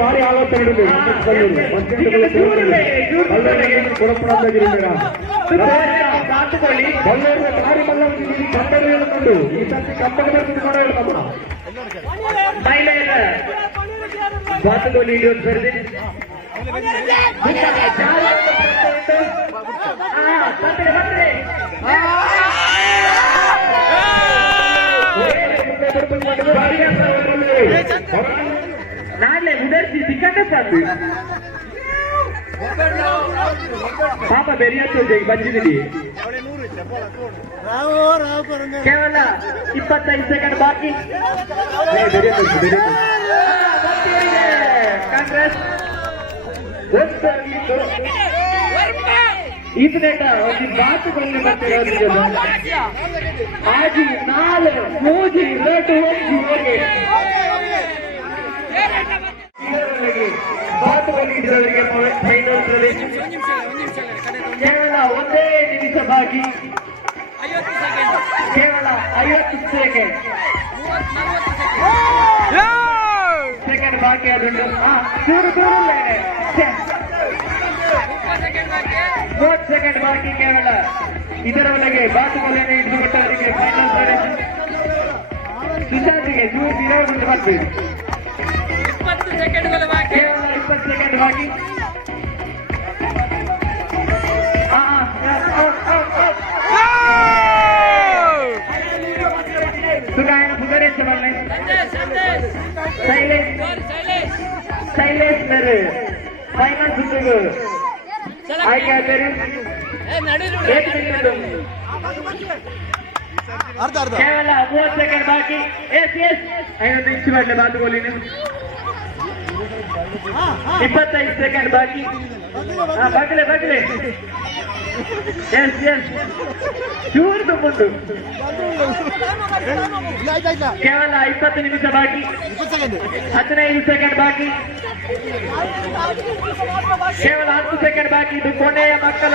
ಭಾರಿ ಆಲೋಚನೆ ಭಾರಿ ಕಂಡು ಈ ಸರ್ತಿ ಕಂಪನಿ ಬಾತುಗೋಲಿ ಹಿಡಿಯೋದು ಸ್ಪರ್ಧೆ ನಾಳೆ ಉದರ್ಸಿ ಸಿಕ್ಕಂಡ ಸಾಕು ಪಾಪ ಬೆರಿಯಾಚೋಜಿ ಬಂದಿದ್ದೀವಿ ಕೇವಲ 25 ಸೆಕೆಂಡ್ ಬಾಕಿ ಕಾಂಗ್ರೆಸ್ ಇದನ್ನೇಟ ಒಂದು ಬಾತುಗಳನ್ನು ಬರ್ತಿರೋದು ಆಜಿ ನಾಳೆ ಮೂಜಿ ರೇಟು ಬಾತುಗಳಿದ್ದವರಿಗೆ ಫೈನಲ್ ಪ್ರವೇಶ ಕೇವಲ ಒಂದೇ ನಿಮಿಷ ಬಾಕಿ ಕೇವಲ 50 ಸೆಕೆಂಡ್ ಬಾಕಿ ಅದನ್ನು ಚೂರು ದೂರಲ್ಲೇ 30 ಸೆಕೆಂಡ್ ಬಾಕಿ ಕೇವಲ ಇದರೊಳಗೆ ಬಾತುಗಳನ್ನು ಹಿಡಿದುಬಿಟ್ಟವರಿಗೆ ಫೈನಲ್ ಪ್ರವೇಶ ಸುಶಾಂತ್ಗೆ ಚೂರು ಇರೋದು ಬರ್ತೀವಿ ಕೇವಲ 20 ಸೆಕೆಂಡ್ ಬಾಕಿ ಸುಧಾರಿಸ ಬನ್ನಿ ಶೈಲೇಶ್ ನರು ಫೈನಲ್ ಸುತ್ತಿಗೂ ಆಯ್ಕೆ ಆದರು ಕೇವಲ 30 ಸೆಕೆಂಡ್ ಬಾಕಿ ಎಸ್ 5 ಇಂಚು ಮಾಡಲಿ ಬಾತುಗೋಲಿನ 25 ಸೆಕೆಂಡ್ ಬಾಕಿ ಬಗ್ಲೆ ಎಸ್ ಚೂರು ತುಂಬುಂಟು ಕೇವಲ 20 ನಿಮಿಷ ಬಾಕಿ 15 ಸೆಕೆಂಡ್ ಬಾಕಿ ಕೇವಲ 10 ಸೆಕೆಂಡ್ ಬಾಕಿ ಇದು ಕೊನೆಯ ಮಕ್ಕಳ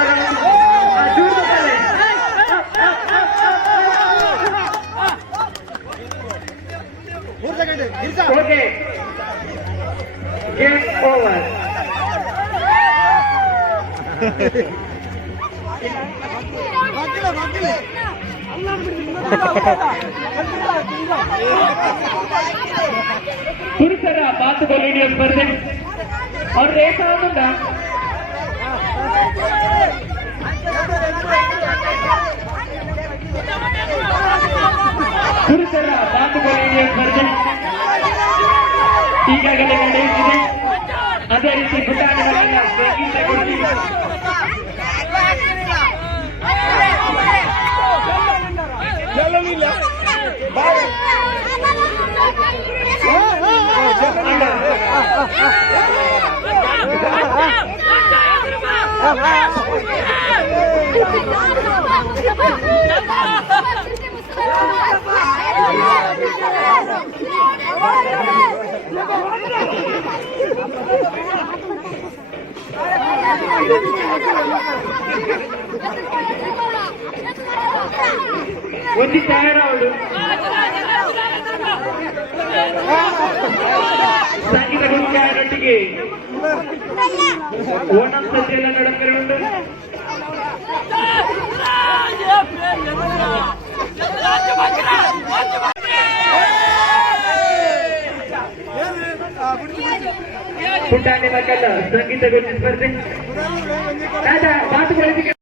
ಓಕೆ ಗೇಮ್ ಓವರ್ ಪುರುಷರ ಬಾತುಗೋಲಿ ಹಿಡಿಯೋ ಸ್ಪರ್ಧೆ ಅವ್ರದ್ದು ಏಕಾಗುಂಡ ಪುರುಷರ ಬಾತುಗೋಲಿ ಹಿಡಿಯೋ ಸ್ಪರ್ಧೆ ಈಗಾಗಲೇ ನಡೆಯುತ್ತಿದೆ. ಅದೇ ರೀತಿ ಪುಟಾಣಿಗಳನ್ನ ಒಂದು ತಯಾರಾವಳು ಸಂಗೀತ ಗುರುಗಳೊಟ್ಟಿಗೆ ಓಣಂ ಸದ್ಯೆಲ್ಲ ನಡೆಸಿರುವುದು ಪುಟಾಣಿ ಮಕ್ಕಳ ಸಂಗೀತ ಗುರು ಸ್ಪರ್ಧೆ ಮಾತುಗಳಿಗೆ